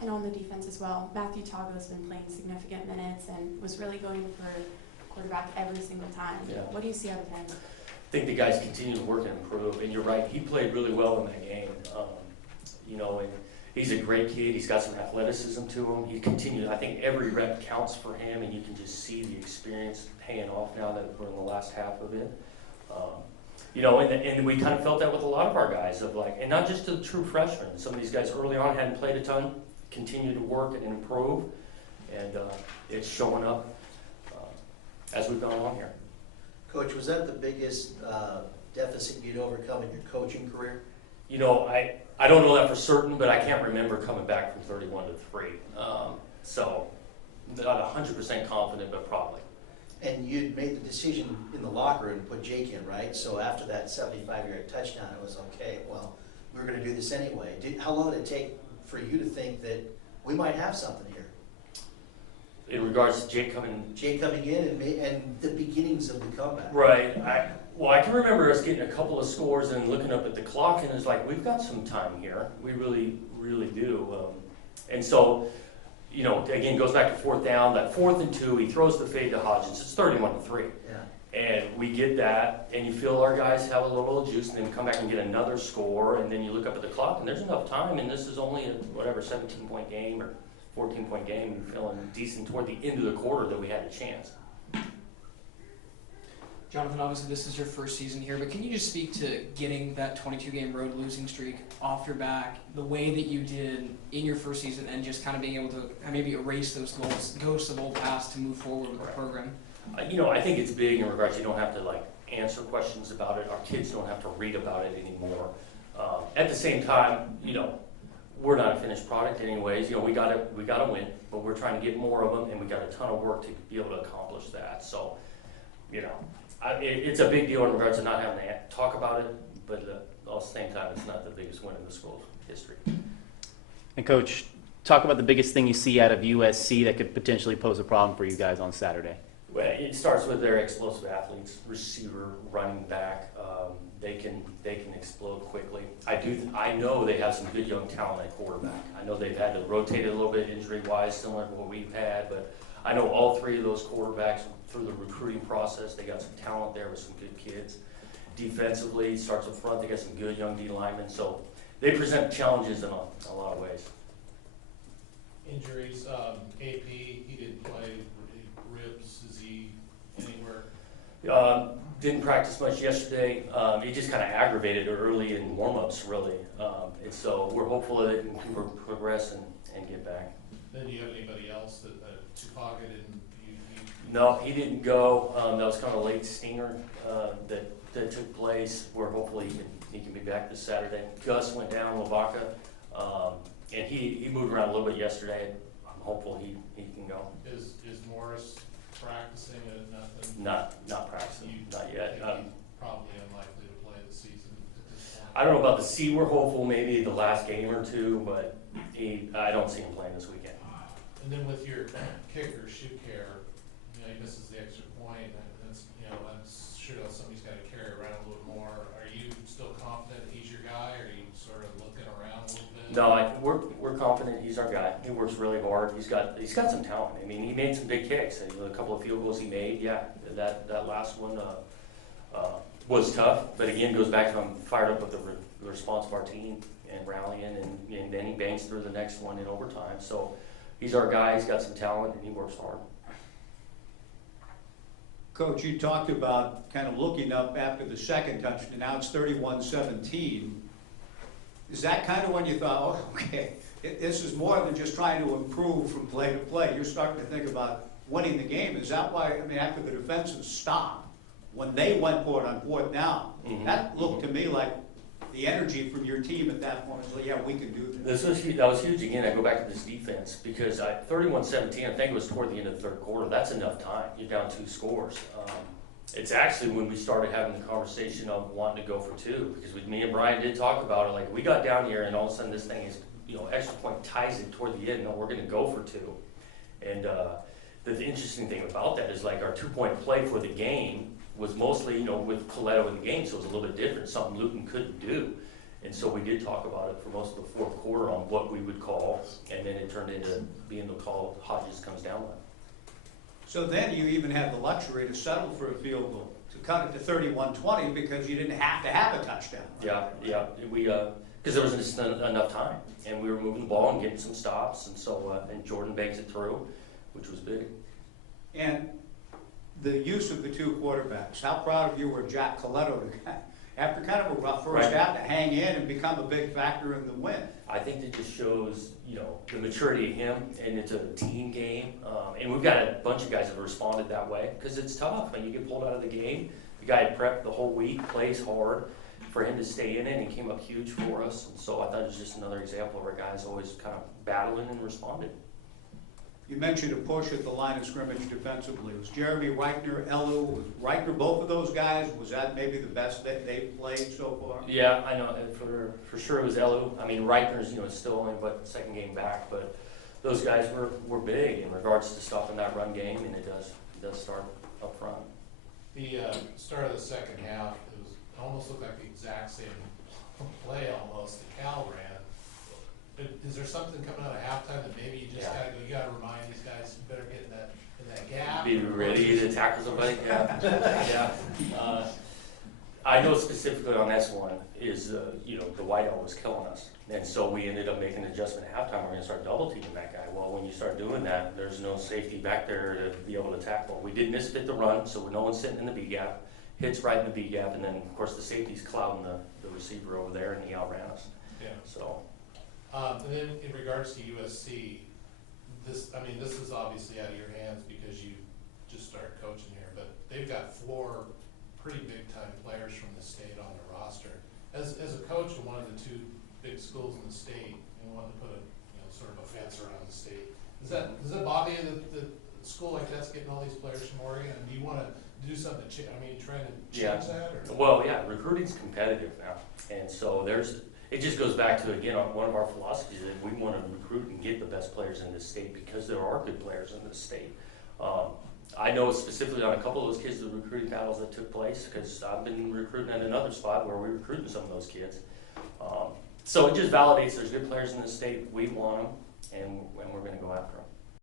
And on the defense as well, Matthew Tago's been playing significant minutes and was really going for quarterback every single time. Yeah. What do you see out of him? I think the guys continue to work and improve, and you're right, he played really well in that game. And he's a great kid, he's got some athleticism to him. He continues, I think every rep counts for him, and you can just see the experience paying off now that we're in the last half of it. And we kind of felt that with a lot of our guys, and not just the true freshmen. Some of these guys early on hadn't played a ton, continue to work and improve, and it's showing up as we've gone along here. Coach, was that the biggest deficit you'd overcome in your coaching career? I don't know that for certain, but I can't remember coming back from 31 to 3. So not 100% confident, but probably. And you'd made the decision in the locker room to put Jake in, right? So after that 75-yard touchdown, it was okay, well, we were going to do this anyway. How long did it take for you to think that we might have something here? In regards to Jake coming in and the beginnings of the comeback. Right. I can remember us getting a couple of scores and looking up at the clock, and it's like, we've got some time here. We really, really do. And so, again, goes back to fourth down. That 4th and 2, he throws the fade to Hodgins. It's 31 to 3. Yeah. And we get that, and you feel our guys have a little juice, and then come back and get another score, and then you look up at the clock, and there's enough time, and this is only a, 17-point game or 14-point game, and feeling decent toward the end of the quarter that we had a chance. Jonathan, obviously this is your first season here, but can you just speak to getting that 22-game road losing streak off your back the way that you did in your first season, and just kind of being able to maybe erase those ghosts of old past to move forward with the program? I think it's big in regards, you don't have to answer questions about it. Our kids don't have to read about it anymore. At the same time, we're not a finished product anyways. We gotta win, but we're trying to get more of them, and we got a ton of work to be able to accomplish that. So, it's a big deal in regards to not having to talk about it, but at the same time, it's not the biggest win in the school's history. And Coach, talk about the biggest thing you see out of USC that could potentially pose a problem for you guys on Saturday. Well, it starts with their explosive athletes, receiver, running back. They can explode quickly. I know they have some good young talent at quarterback. I know they've had to rotate it a little bit injury-wise, similar to what we've had, but I know all 3 of those quarterbacks through the recruiting process, they got some talent there with some good kids. Defensively, starts up front, they got some good young D linemen, so they present challenges in a lot of ways. Injuries, AP, he didn't play. Ribs, is he anywhere? Didn't practice much yesterday. He just kind of aggravated it early in warm-ups, really. And so we're hopeful that it can progress and get back. Then do you have anybody else that Tupaga didn't? No, he didn't go. That was kind of a late stinger that took place. Where hopefully he can be back this Saturday. Gus went down, Lavaca, and he moved around a little bit yesterday. I'm hopeful he can go. Is Morris practicing at nothing? Not practicing, not yet. Probably unlikely to play the season at this point. I don't know about the C. We're hopeful maybe the last game or two, but I don't see him playing this weekend. And then with your kicker, shoot care, he misses the extra point. That's, I'm sure somebody's got to carry around a little more. Are you still confident he's your guy, or are you sort of looking around a little bit? No, we're confident he's our guy. He works really hard. He's got some talent. I mean, he made some big kicks. A couple of field goals he made. Yeah, that last one was tough, but again, goes back to him fired up with the response of our team and rallying, and then he bangs through the next one in overtime. So he's our guy. He's got some talent, and he works hard. Coach, you talked about kind of looking up after the second touchdown. Now it's 31-17. Is that kind of when you thought, oh, okay, this is more than just trying to improve from play to play? You're starting to think about winning the game. Is that why, after the defensive stop, when they went for it on 4th down, that looked to me like the energy from your team at that point was like, yeah, we can do this. That was huge. Again, I go back to this defense because 31-17, I think it was toward the end of the 3rd quarter. That's enough time. You're down 2 scores. It's actually when we started having the conversation of wanting to go for 2, because me and Brian did talk about it. Like, we got down here and all of a sudden this thing is, extra point ties it toward the end. No, we're going to go for 2. And the interesting thing about that is our 2-point play for the game was mostly, with Coletto in the game, so it was a little bit different, something Luton couldn't do. And so we did talk about it for most of the fourth quarter on what we would call, and then it turned into being the call Hodges comes down with. So then you even had the luxury to settle for a field goal, to cut it to 31-20 because you didn't have to have a touchdown. Yeah, we, because there wasn't just enough time, and we were moving the ball and getting some stops, and so, and Jordan banks it through, which was big. And the use of the two quarterbacks, how proud of you were Jack Coletto to, after kind of a rough first Right. half, to hang in and become a big factor in the win? I think that just shows, the maturity of him, and it's a team game. And we've got a bunch of guys that have responded that way, because it's tough. When you get pulled out of the game, the guy had prepped the whole week, plays hard. For him to stay in it, and he came up huge for us. And so I thought it was just another example of our guys always kind of battling and responded. You mentioned a push at the line of scrimmage defensively. Was Jeremy Reichner, Elu, was Reichner, both of those guys, was that maybe the best that they've played so far? Yeah, I know, for sure it was Elu. I mean, Reichner's, still only but second game back, but those guys were big in regards to stopping that run game, and it does start up front. The start of the second half, it almost looked like the exact same play almost that Cal ran. But is there something coming out of halftime that maybe you just Yeah. gotta remind these guys, you better get in that gap? Be ready to tackle somebody, yeah. I know specifically on this one is, the whiteout was killing us. And so we ended up making an adjustment at halftime, we're gonna start double teaming that guy. Well, when you start doing that, there's no safety back there to be able to tackle. We did misfit the run, so no one's sitting in the B gap, hits right in the B gap, and then, of course, the safety's clouding the receiver over there, and he outran us, Yeah. so. And then in regards to USC, this is obviously out of your hands because you just started coaching here, but they've got 4 pretty big-time players from the state on their roster. As a coach of one of the 2 big schools in the state, and wanting to put a, sort of a fence around the state, does that bother you that a school like that's getting all these players from Oregon? And do you want to do something to trying to change that? Or? Well, yeah, recruiting's competitive now, and so it just goes back to, again, one of our philosophies that we want to recruit and get the best players in this state because there are good players in this state. I know specifically on a couple of those kids, the recruiting battles that took place, because I've been recruiting at another spot where we're recruiting some of those kids. So it just validates there's good players in this state, we want them, and we're going to go after them.